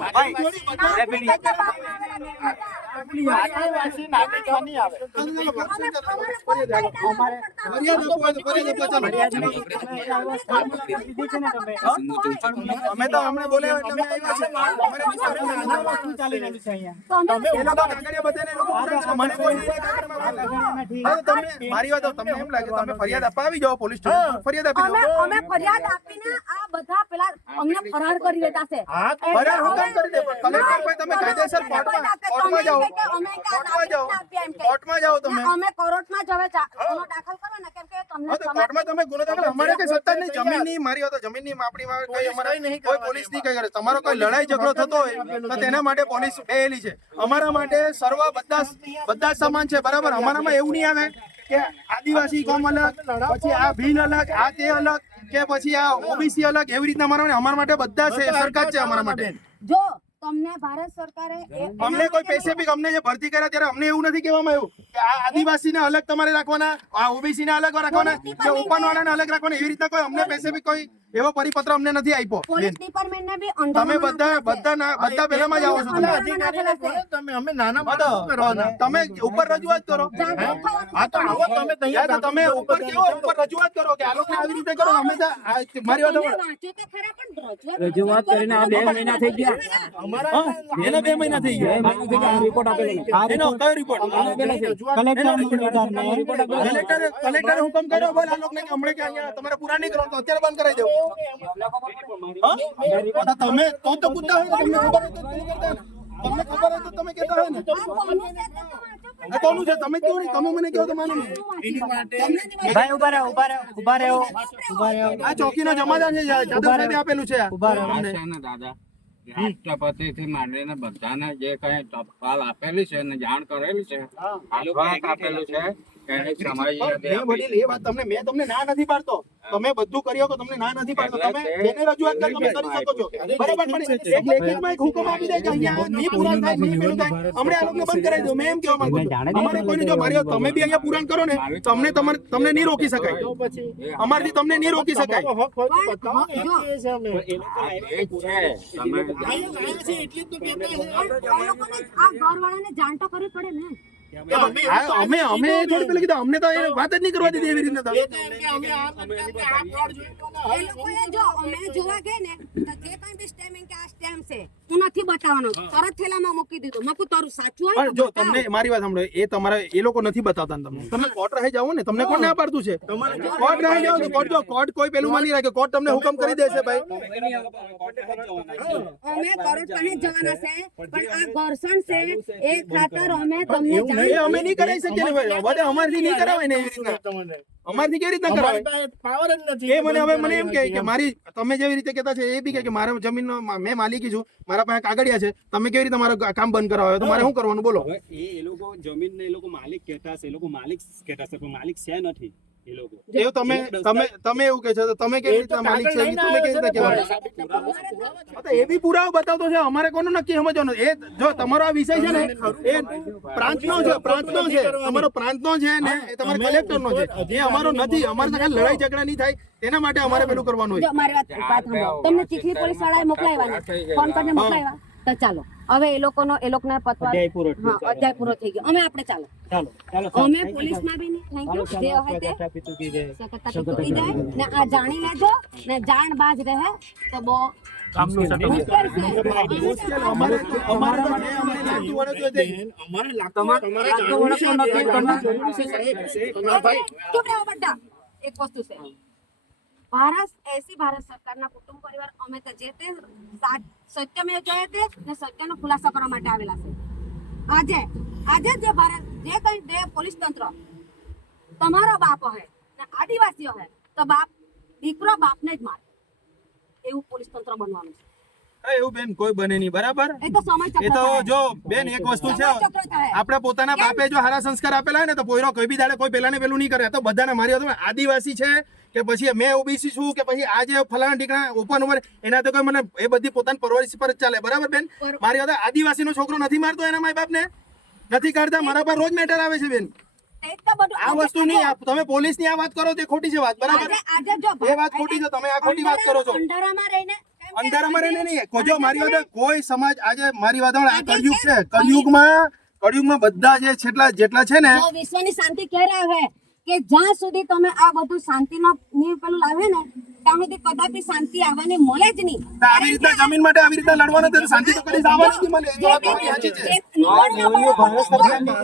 આદિવાસી નાગરિકો નહીં આવે અમે તો અમને બોલ્યા એટલે મારી વાત તમને એમ લાગે તમે ફરિયાદ અપાવી આવી જાઓ પોલીસ સ્ટેશન ફરિયાદ આપી અમે ફરિયાદ આપીને આ બધા પેલા અમને ફરાર કરી દેતા છે. ફરાર કરી દે કલેક્ટર ભાઈ તમે કાયદેસર કોર્ટમાં કોર્ટમાં જાઓ. કોર્ટમાં જાઓ. કોર્ટમાં જાઓ તમે. અમે કોર્ટમાં જ હવે ચા- ગુનો દાખલ કરો ને કેમ કે તમને હા તો સમાજ- કોર્ટમાં તમે ગુનો દાખલ અમારે કઈ સત્તા જ નહીં. જમીનની મારી વાત તો જમીનની માપણીમાં કઈ અમારે કોઈ પોલીસ નહીં કઈ કરે. તમારો કોઈ લડાઈ ઝઘડો થતો હોય તો તેના માટે પોલીસ બેહેલી છે. અમારા માટે સર્વ બધા બધા જ સમાન છે બરાબર? અમારામાં એવું નહીં આવે કે આદિવાસી કોમ અલગ પછી આ ભીલ અલગ આ તે અલગ કે પછી આ ઓબીસી અલગ એવી રીતના અમારા અમારા માટે બધા છે સરકાર છે અમારા માટે. જો તમને ભારત સરકારે અમને કોઈ સ્પેસિફિક અમને જે ભરતી કર્યા ત્યારે અમને એવું નથી કહેવામાં આવ્યું. કે ને આદિવાસીને અલગ તમારે રાખવાના આ ઓબીસી ને અલગ રાખવાના. જે ઓપન વાળાને અલગ રાખવાના. એવી રીતના કોઈ અમને સ્પેસિફિક કોઈ એવો પરિપત્ર અમને નથી આપ્યો. બી તમે બધા બધા બધા પહેલામાં જ આવો છો તમે અમે નાના તમે ઉપર રજૂઆત કરો. હા? તો આવો તમે તો યા તો અહીંયા તમે ઉપર કેવો ઉપર રજૂઆત કરો કે આ આવી રીતે કરો અમે મારી વાત રજૂઆત કરીને આ બે મહિના થઈ ગયા. અમારા એને બે મહિના થઈ ગયા. રિપોર્ટ આપેલો. એનો કયો રિપોર્ટ કલેક્ટર કલેક્ટરે હુકમ કર્યો બોલ આ લોકોને કે હમણાં કે અહીંયા તમારે પૂરા નહીં કરવાનું અત્યારે બંધ કરાવી દેવું. તમે તો તો કૂદતા હોય તમને ખબર હોય તો તમે કરતા તમને ખબર હોય તો તમે કહેતા હોય ને. કોનું છે તમે કહો ને તમે મને કહો તો માનું. ભાઈ ઊભા રહો ઊભા રહો ઊભા રહો. ઊભા રહો આ ચોકીનો જમાદાર છે આપેલું છે ઊભા રહો દાદા. રાષ્ટ્રપતિ થી માંડીને બધાને જે કઈ ટપાલ આપેલી છે ને જાણ કરેલી છે આપેલું છે. વડીલ એ વાત તમને મેં તમને ના નથી પાડતો. તમે બધું કરી શકો તમને ના નથી પાડતો. તમે જેને રજૂઆત કરી તમે કરી શકો છો. બરાબર પણ એક લેખિતમાં એક હુકમ આપી દે કે અહીંયા નહીં પૂરા થાય નહીં પેલું થાય. હમણે આ લોકોને બંધ કરાવી દો. મેં એમ કહેવા માંગુ છું અમારે કોઈને જો મારી તમે બી અહીંયા પૂરણ કરો ને તમને તમારે તમને નહીં રોકી શકાય. અમારથી તમને નહીં રોકી શકાય. અમારો હક તો બતાવો ને, જો. એ છે અમે. એ જ છે. તમે આ ઘરવાળાને જાણ કરવી પડે ને. અમે અમે થોડી પેલું કીધું અમને તો એ વાત જ નહીં કરવા દીધી એવી રીતના તો. એ લોકોએ જો અમે જોવા ગયા ને તો જે કઈ બી સ્ટેમ્પ કે આ સ્ટેમ્પ છે. તું નથી બતાવવાનો. તરત થેલામાં મૂકી દીધું. મેં તારું સાચું હોય જો તમને મારી વાત સાંભળો. એ તમારા એ લોકો નથી બતાવતા તમને. તમે કોર્ટ રહી જાઓ ને તમને કોણ ના પાડતું છે? કોર્ટ રહી જાઓ તો કોર્ટ જો કોર્ટ કોઈ પેલું માની રાખે કોર્ટ તમને હુકમ કરી દેશે ભાઈ. અમે કરોડ પાસે જવાના છે પણ આ ઘર્ષણ છે એ ખાતર અમે તમને જાણ અમે નહીં કરાવી શકીએ ને ભાઈ. બધા અમારથી નહીં કરાવાય ને એવી રીતના. અમારથી કેવી રીતના કરાવે કરાવાય? જ નથી. એ મને હવે મને એમ કહે કે મારી તમે જેવી રીતે કહેતા છે એ બી કે મારા જમીન મેં માલિકી છું. મારા પાસે કાગળિયા છે. તમે કેવી રીતે મારું કામ બંધ કરાવો? તો મારે શું કરવાનું? બોલો. એ લોકો જમીન ને એ લોકો માલિક કહેતા હશે. એ લોકો માલિક કહેતા હશે, પણ માલિક છે નથી. એવું તમે તમે તમે એવું કહે છો તો તમે કેવી રીતે માલિક છે? તમે કેવી રીતે કહેવાય? એ બી પુરાવો બતાવતો છે. અમારે કોનો નક્કી સમજવાનો? એ જો તમારો આ વિષય છે ને એ પ્રાંતનો છે પ્રાંતનો છે. તમારો પ્રાંતનો છે ને એ તમારા કલેક્ટરનો છે. એ અમારો નથી. અમારે તો લડાઈ ઝઘડા નહીં થાય. તેના માટે અમારે પેલું કરવાનું હોય. જો મારી વાત વાત તમને ચીખલી પોલીસ વાળાએ મોકલાવ્યા ફોન કરીને મોકલાવ્યા. તો ચાલો. હવે એ લોકોનો એ લોકોના પતવા અધ્યાય પૂરો થયો. હા અધ્યાય પૂરો થઈ ગયો. અમે આપણે ચાલો. ચાલો ચાલો અમે પોલીસમાં બી નહીં થેન્ક યુ. જે હોય તે આપણે ચૂકી જાય. સખતતા ચૂકી જાય. ને આ જાણી લેજો ને જાણબાજ રહે તો બહુ મુશ્કેલ છે. મુશ્કેલ અમારે અમારા માટે અમને લાગતું વળગતું હોય તે અમારે લાગતું તમારે જાણવું છે, જાણવું જરૂરી છે, સાહેબ. ચૂપ રહો બધા એક વસ્તુ છે. ભારત એસી ભારત સરકારના કુટુંબ પરિવાર અમે તો જે તે સાચ- સત્યમેવ જયતે ને સત્યનો ખુલાસો કરવા માટે આવેલા છે. આજે આજે જે ભારત જે કઈ જે પોલીસ તંત્ર તમારો બાપ હોય ને આદિવાસીઓ હોય તો બાપ દીકરો બાપને જ મારે. એવું પોલીસ તંત્ર બનવાનું છે. હા, એવું બેન કોઈ બને નહીં બરાબર? એ તો. જો બેન એક વસ્તુ છે. સમય ચક્ર થાય. આપણે પોતાના બાપે જો સારા સંસ્કાર આપેલા હોય ને તો પોયરો કોઈ બી દાડે કોઈ પેલાને પેલું નહીં કરે. તો બધાને મારી આદિવાસી છે કે પછી મેં ઓબીસી છું કે પછી આજે ફલાણા ઢીકણા ઓપન ઉપર એના તો કોઈ મને એ બધી પોતાની પરવરિશ પર જ ચાલે. બરાબર બેન? મારી વાત આદિવાસીનો છોકરો નથી મારતો એના માય બાપને? નથી કાઢતા? મારા પર રોજ મેટર આવે છે બેન. આ વસ્તુ નહીં તમે પોલીસની આ વાત કરો તે ખોટી છે વાત બરાબર? એ વાત ખોટી છે તમે આ ખોટી વાત કરો છો. રહીને અંધારામાં રહીને નહીં કોજો મારી વાત કોઈ સમાજ આજે મારી વાત આ કળિયુગ છે કળિયુગમાં કળિયુગમાં બધા જે જેટલા જેટલા છે ને વિશ્વની શાંતિ ક્યારે આવે કે જ્યાં સુધી તમે આ બધું શાંતિનો ની પેલું લાવે ને ત્યાં સુધી કદાપી શાંતિ આવવાની મળે જ નહીં આવી રીતે જમીન માટે આવી રીતે લડવાનું તો શાંતિ તો કદી આવવાની જ નહીં મળે એ વાત તમારી સાચી છે જે નિવડણું ભારત સરકારની